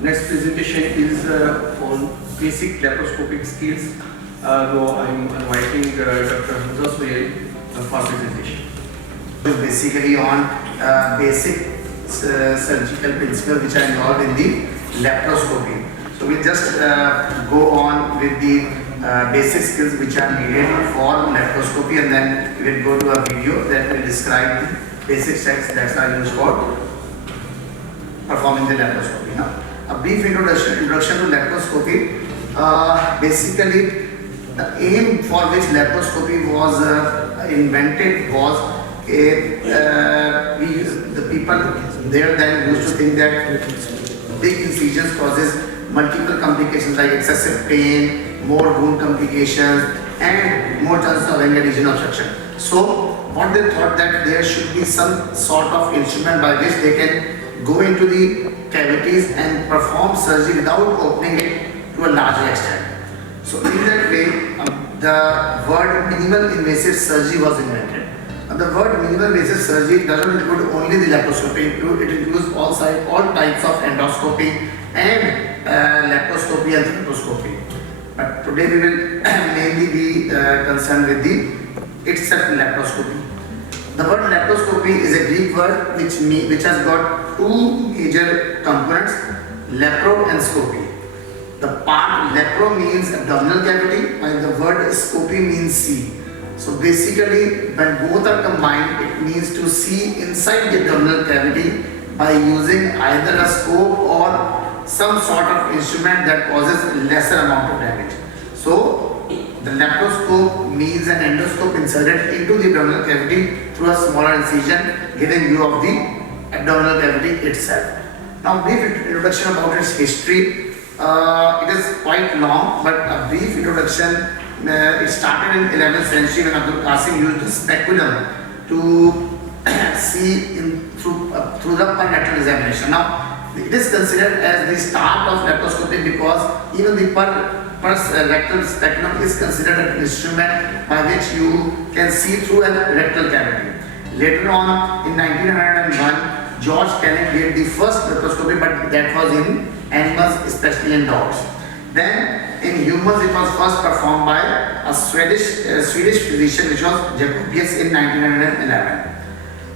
Next presentation is on basic laparoscopic skills. Though I'm inviting Dr. Hamza Sohail for presentation. Basically on basic surgical principles which are involved in the laparoscopy. So we just go on with the basic skills which are needed for laparoscopy, and then we will go to a video that will describe the basic steps that are used for performing the laparoscopy. Now, a brief introduction to laparoscopy. Basically, the aim for which laparoscopy was invented was the people there then used to think that big incisions causes multiple complications like excessive pain, more wound complications, and more chances of having a region obstruction. So what they thought that there should be some sort of instrument by which they can go into the cavities and perform surgery without opening it to a larger extent. So in that way, the word minimal invasive surgery was invented. The word minimal invasive surgery doesn't include only the laparoscopy, it includes all types of endoscopy and laparoscopy and thromboscopy. But today we will mainly be concerned with the itself laparoscopy. The word laparoscopy is a Greek word which has got two major components, lapro and scopy. The part lapro means abdominal cavity, while the word scopy means see. So basically, when both are combined, it means to see inside the abdominal cavity by using either a scope or some sort of instrument that causes lesser amount of damage. So the laparoscope means an endoscope inserted into the abdominal cavity through a smaller incision, giving view of the abdominal cavity itself. Now, brief introduction about its history. It is quite long, but a brief introduction. It started in 11th century when Abdul Qasim used a speculum to see through the per-rectal examination. Now, it is considered as the start of laparoscopy because even the per-rectal speculum is considered an instrument by which you can see through a rectal cavity. Later on, in 1901, George Kennan did the first laparoscopy, but that was in animals, especially in dogs. Then, in humans, it was first performed by a Swedish physician, which was Jacobius in 1911.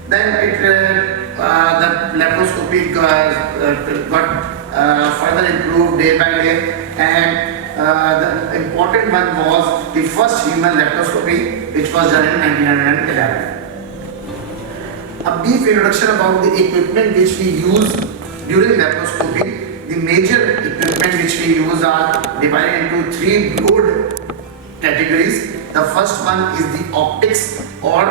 Then the laparoscopy got further improved day by day, and the important one was the first human laparoscopy, which was done in 1911. A brief introduction about the equipment which we use during laparoscopy. The major equipment which we use are divided into three broad categories. The first one is the optics, or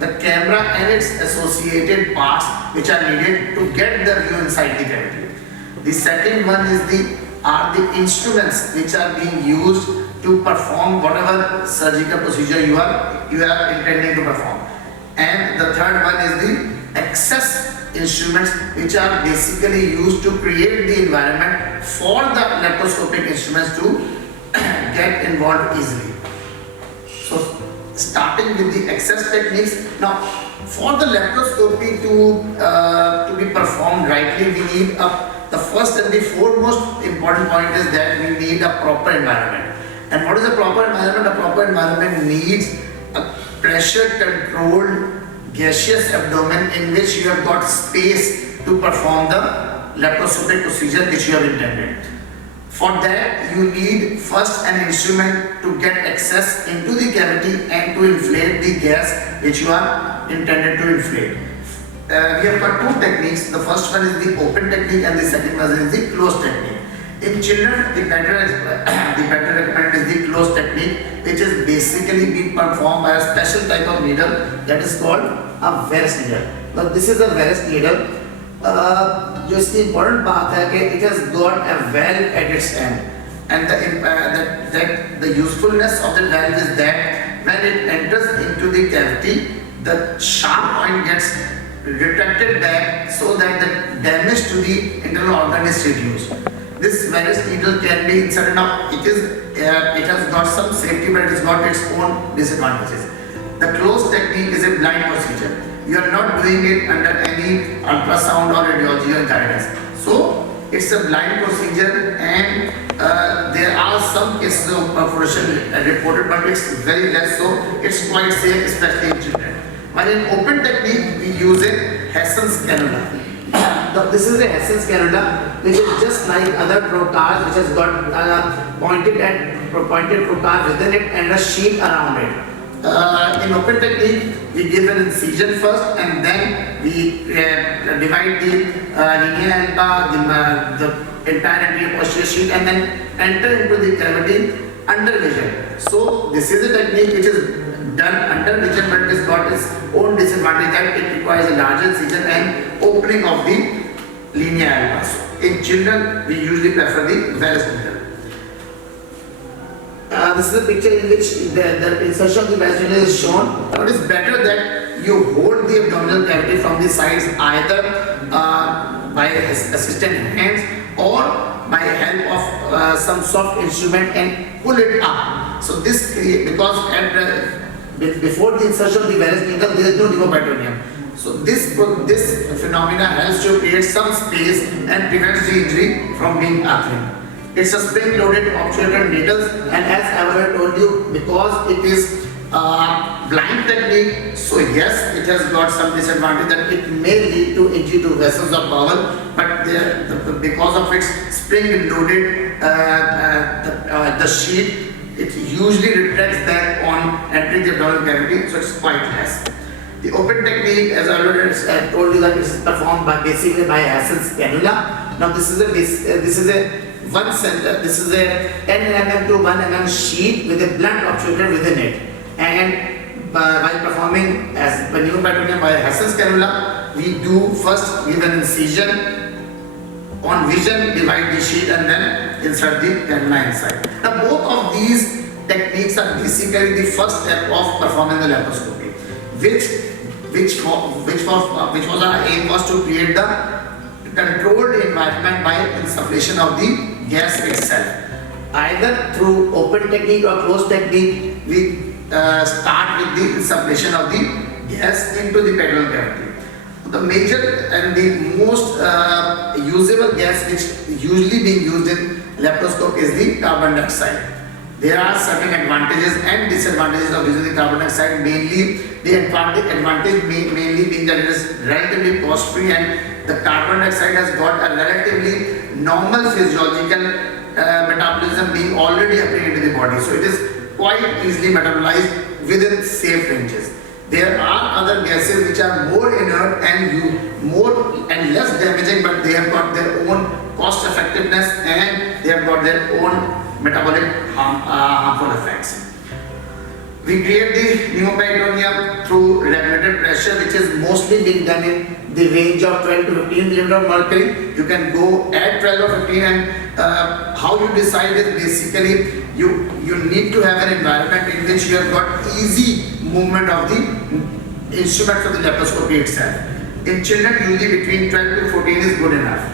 the camera and its associated parts which are needed to get the view inside the cavity. The second one is the instruments which are being used to perform whatever surgical procedure you are intending to perform. And the third one is the access instruments which are basically used to create the environment for the laparoscopic instruments to get involved easily. So starting with the access techniques. Now, for the laparoscopy to be performed rightly, we need the first and the foremost important point is that we need a proper environment. And what is a proper environment? A proper environment needs a pressure controlled gaseous abdomen in which you have got space to perform the laparoscopic procedure which you have intended. For that, you need first an instrument to get access into the cavity and to inflate the gas which you are intended to inflate. We have got two techniques. The first one is the open technique and the second one is the closed technique. In children, the better recommended is the closed technique, which is basically being performed by a special type of needle that is called a Veress needle. Now, this is a Veress needle. जो इसकी important बात है कि it has got a valve at its end, and the usefulness of the valve is that when it enters into the cavity, the sharp point gets retracted back so that the damage to the internal organ is reduced. This Veress needle can be inserted. Now, it has got some safety, but it has got its own disadvantages. The closed technique is a blind procedure. You are not doing it under any ultrasound or radiology or guidance. So, it's a blind procedure, and there are some cases of perforation reported, but it's very less so. It's quite safe, especially in children. While in open technique, we use a Hessen's cannula. This is a Hessen's cannula, which is just like other trocars, which has got pointed trocar within it and a sheet around it. In open technique, we give an incision first, and then we divide the linea alba, the entire anterior posterior sheet, and then enter into the cavity under vision. So this is a technique which is done under vision, but it has got its own disadvantage that it requires a larger incision and opening of the linea alba. So in children, we usually prefer the varus needle. This is a picture in which the insertion of the varus needle is shown. Now it is better that you hold the abdominal cavity from the sides, either by assistant hands or by help of some soft instrument, and pull it up. So this because before the insertion of the varus needle, there is no pneumoperitoneum. So this phenomena helps to create some space and prevents the injury from being occurring. It's a spring-loaded obturator needles, and as I already told you, because it is blind technique, so yes, it has got some disadvantage that it may lead to injury to vessels of bowel, but because of its spring-loaded the sheet, it usually retracts back on entering the abdominal cavity, so it's quite less. The open technique, as I already told you, that it is performed basically by Hessen's cannula. Now this is a 10 mm to 1 mm sheet with a blunt obturator within it, and while performing as pneumoperitoneum by Hessen's cannula, we do first give an incision on vision, divide the sheet, and then insert the cannula inside. Now both of these techniques are basically the first step of performing the laparoscopy, which was our aim, was to create the controlled environment by insufflation of the gas itself. Either through open technique or closed technique, we start with the insufflation of the gas into the pectoral cavity. The major and the most usable gas which usually being used in laparoscope is the carbon dioxide. There are certain advantages and disadvantages of using the carbon dioxide. Mainly, the advantage mainly being that it is relatively cost-free, and the carbon dioxide has got a relatively normal physiological metabolism being already occurring into the body. So it is quite easily metabolized within safe ranges. There are other gases which are more inert and more and less damaging, but they have got their own cost effectiveness and they have got their own metabolic harmful effects. We create the pneumoperitoneum through regulated pressure, which is mostly being done in the range of 12 to 15 mm of mercury. You can go at 12 or 15, and how you decide is basically you need to have an environment in which you have got easy movement of the instruments of the laparoscopy itself. In children, usually between 12 to 14 is good enough.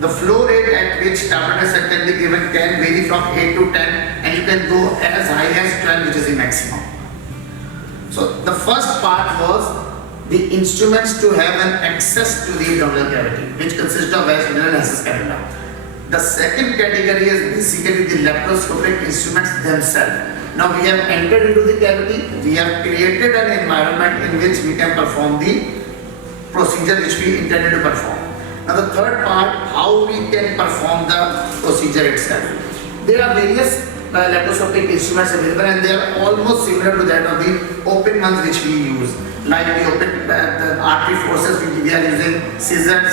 The flow rate at which carbon dioxide can be given can vary from 8 to 10, and you can go as high as 12, which is the maximum. So the first part was the instruments to have an access to the abdominal cavity, which consists of varus needle and Hessen's cannula. The second category is basically the laparoscopic instruments themselves. Now we have entered into the cavity, we have created an environment in which we can perform the procedure which we intended to perform. Now the third part, how we can perform the procedure itself. There are various laparoscopic instruments available, and they are almost similar to that of the open ones which we use. Like the open the artery forceps, we are using scissors,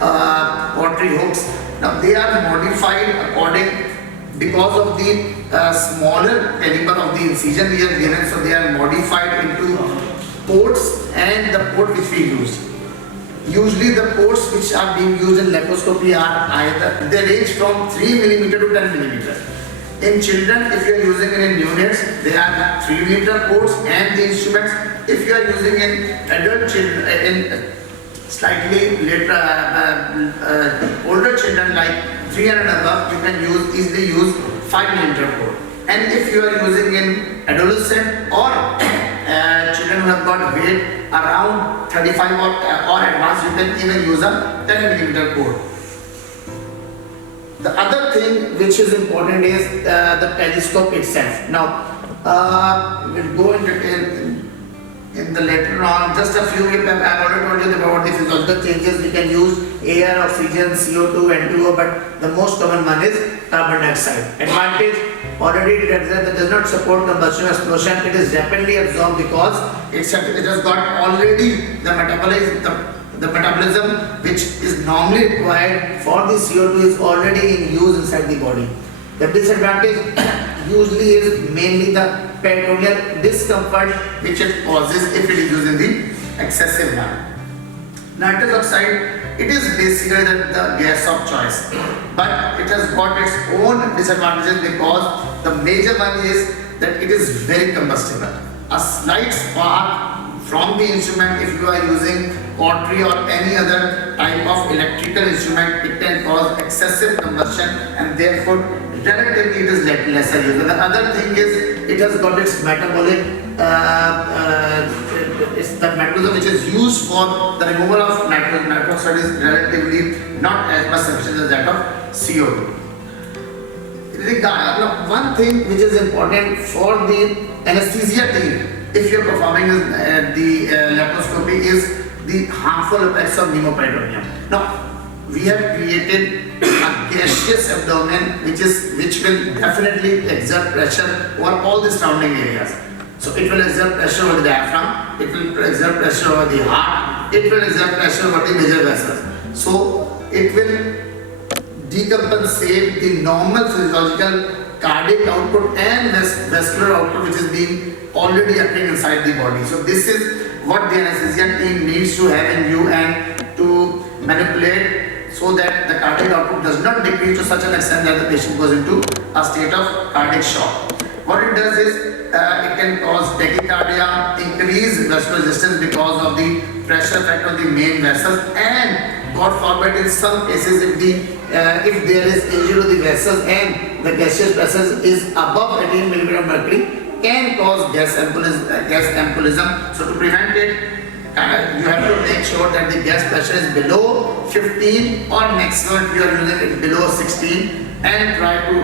pottery hooks. Now they are modified according, because of the smaller caliber of the incision we have given, so they are modified into ports and the port which we use. Usually the ports which are being used in laparoscopy are either, they range from 3 mm to 10 mm. In children, if you are using it in neonates, they are 3 mm ports and the instruments. If you are using in adult children, in slightly later, older children like 3 and above, you can easily use 5 mm port. And if you are using in adolescent or children who have got weight around 35 or advanced, you can even use a 10 mm port. The other thing which is important is the telescope itself. Now, we'll go into detail in the later on. Just a few, I've already told you about the physiological changes. We can use air, oxygen, CO2, N2O, but the most common one is carbon dioxide. Advantage, already that does not support combustion explosion. It is rapidly absorbed because it has got already the metabolism which is normally required for the CO2 is already in use inside the body. The disadvantage usually is mainly the peritoneal discomfort which it causes if it is used in the excessive manner. Nitrous oxide, it is basically the gas of choice, but it has got its own disadvantages because the major one is that it is very combustible. A slight spark from the instrument, if you are using pottery or any other type of electrical instrument, it can cause excessive combustion and therefore relatively it is lesser used. The other thing is it has got its metabolic, it's the metabolism which is used for the removal of nitrous oxide is relatively not as much sufficient as that of CO2. One thing which is important for the anesthesia team, if you are performing the laparoscopy, is the harmful effects of pneumoperitoneum. Now, we have created a gaseous abdomen which will definitely exert pressure over all the surrounding areas. So it will exert pressure over the diaphragm, it will exert pressure over the heart, it will exert pressure over the major vessels. So it will decompensate the normal physiological cardiac output and vascular output which is being already occurring inside the body. So this is what the anesthesia team needs to have in view and to manipulate so that the cardiac output does not decrease to such an extent that the patient goes into a state of cardiac shock. What it does is it can cause tachycardia, increase vascular resistance because of the pressure effect on the main vessels, and God forbid in some cases if there is injury to the vessels and the gaseous pressure is above 18 mm mercury, can cause gas embolism. So to prevent it, you have to make sure that the gas pressure is below 15 or maximum if you are using it below 16, and try to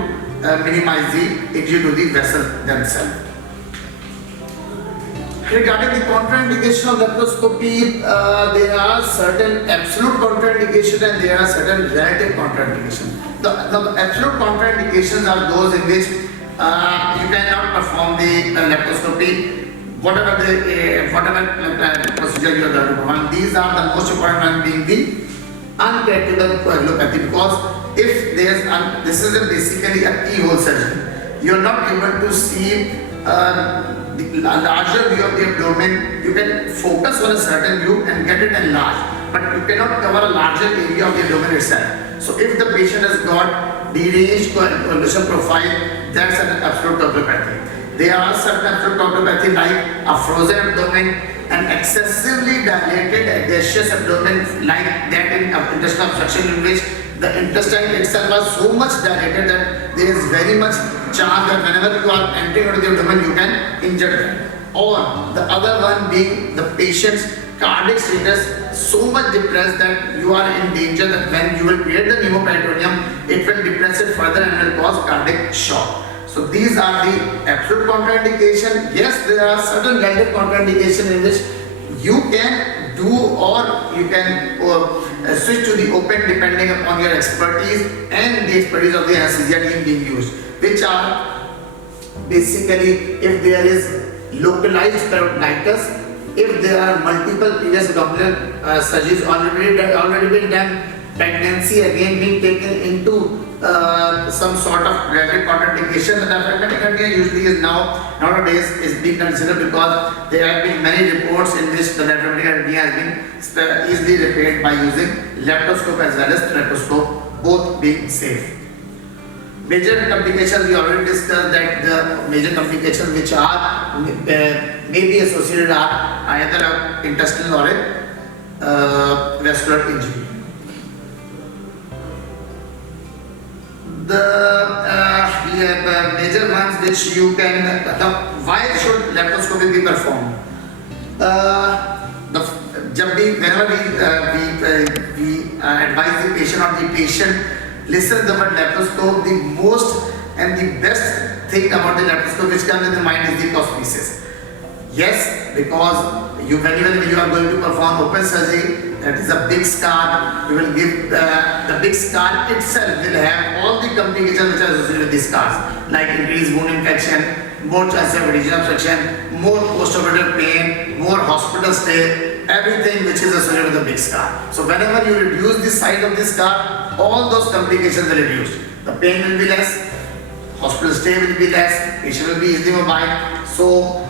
minimize the injury to the vessels themselves. Regarding the contraindication of laparoscopy, there are certain absolute contraindications and there are certain relative contraindications. The absolute contraindications are those in which you cannot perform the laparoscopy, whatever procedure you are going to perform. These are the most important one being the uncorrectable coagulopathy, because if this is basically a keyhole surgery, you are not able to see the larger view of the abdomen. You can focus on a certain view and get it enlarged, but you cannot cover a larger area of the abdomen itself. So if the patient has got deranged coagulation profile, that's an absolute coagulopathy. There are certain absolute coagulopathy like a frozen abdomen, an excessively dilated gaseous abdomen like that in intestinal obstruction, in which the intestine itself was so much dilated that there is very much chance that whenever you are entering into the abdomen, you can injure them. Or the other one being the patient's cardiac status so much depressed that you are in danger that when you will create the pneumoperitoneum, it will depress it further and will cause cardiac shock. So these are the absolute contraindication. Yes, there are certain relative contraindication in which you can do or you can switch to the open depending upon your expertise and the expertise of the anesthesia team being used, which are basically if there is localized peritonitis, if there are multiple previous abdominal surgeries already been done, pregnancy again being taken into some sort of relative contraindication. The diaphragmatic hernia usually is nowadays is being considered because there have been many reports in which the diaphragmatic hernia has been easily repaired by using laparoscope as well as laparoscope, both being safe. Major complications, we already discussed that the major complications which are may be associated are either an intestinal or a vascular injury. The major ones which you can, why should laparoscopy be performed? Whenever we advise the patient or the patient listen the word laparoscope, the most and the best thing about the laparoscope which comes in the mind is the cosmesis. Yes, because whenever you are going to perform open surgery, that is a big scar, you will give the big scar itself will have all the complications which are associated with the scars, like increased wound infection, more chance of regional obstruction, more post-operative pain, more hospital stay, everything which is associated with the big scar. So whenever you reduce the size of the scar, all those complications will reduce. The pain will be less, hospital stay will be less, patient will be easily mobile. So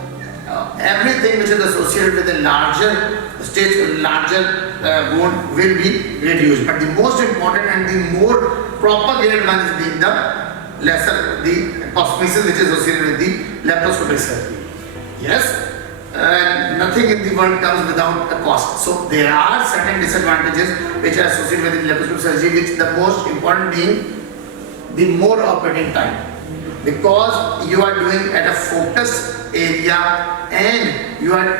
everything which is associated with a larger stage, larger wound will be reduced. But the most important and the more propagated one is being the lesser, the cosmesis which is associated with the laparoscopic surgery. Yes, nothing in the world comes without a cost. So there are certain disadvantages which are associated with the laparoscopic surgery, which the most important being the more operating time. Because you are doing at a focused area and you are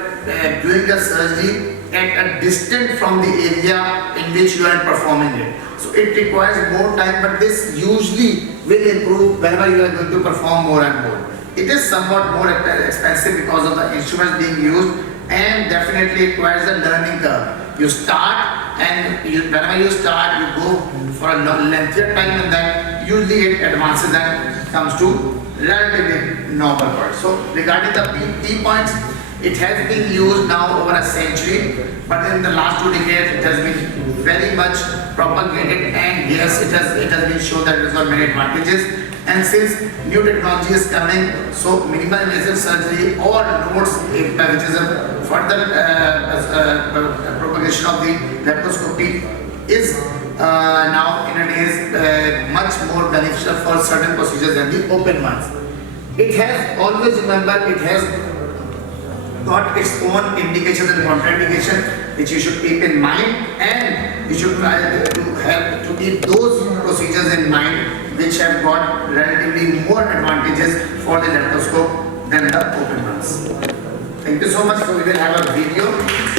doing a surgery at a distance from the area in which you are performing it. So it requires more time, but this usually will improve whenever you are going to perform more and more. It is somewhat more expensive because of the instruments being used and definitely requires a learning curve. You start and whenever you start, you go for a lengthier time and then usually it advances and comes to relatively normal part. So regarding the key points, it has been used now over a century, but in the last 2 decades it has been very much propagated, and yes, it has been shown that it has got many advantages. And since new technology is coming, so minimal invasive surgery or nodes, which is a further propagation of the laparoscopy, is now nowadays much more beneficial for certain procedures than the open ones. It has always, remember, it has got its own indications and contraindications which you should keep in mind, and you should try to keep those procedures in mind which have got relatively more advantages for the laparoscope than the open ones. Thank you so much. So we will have a video.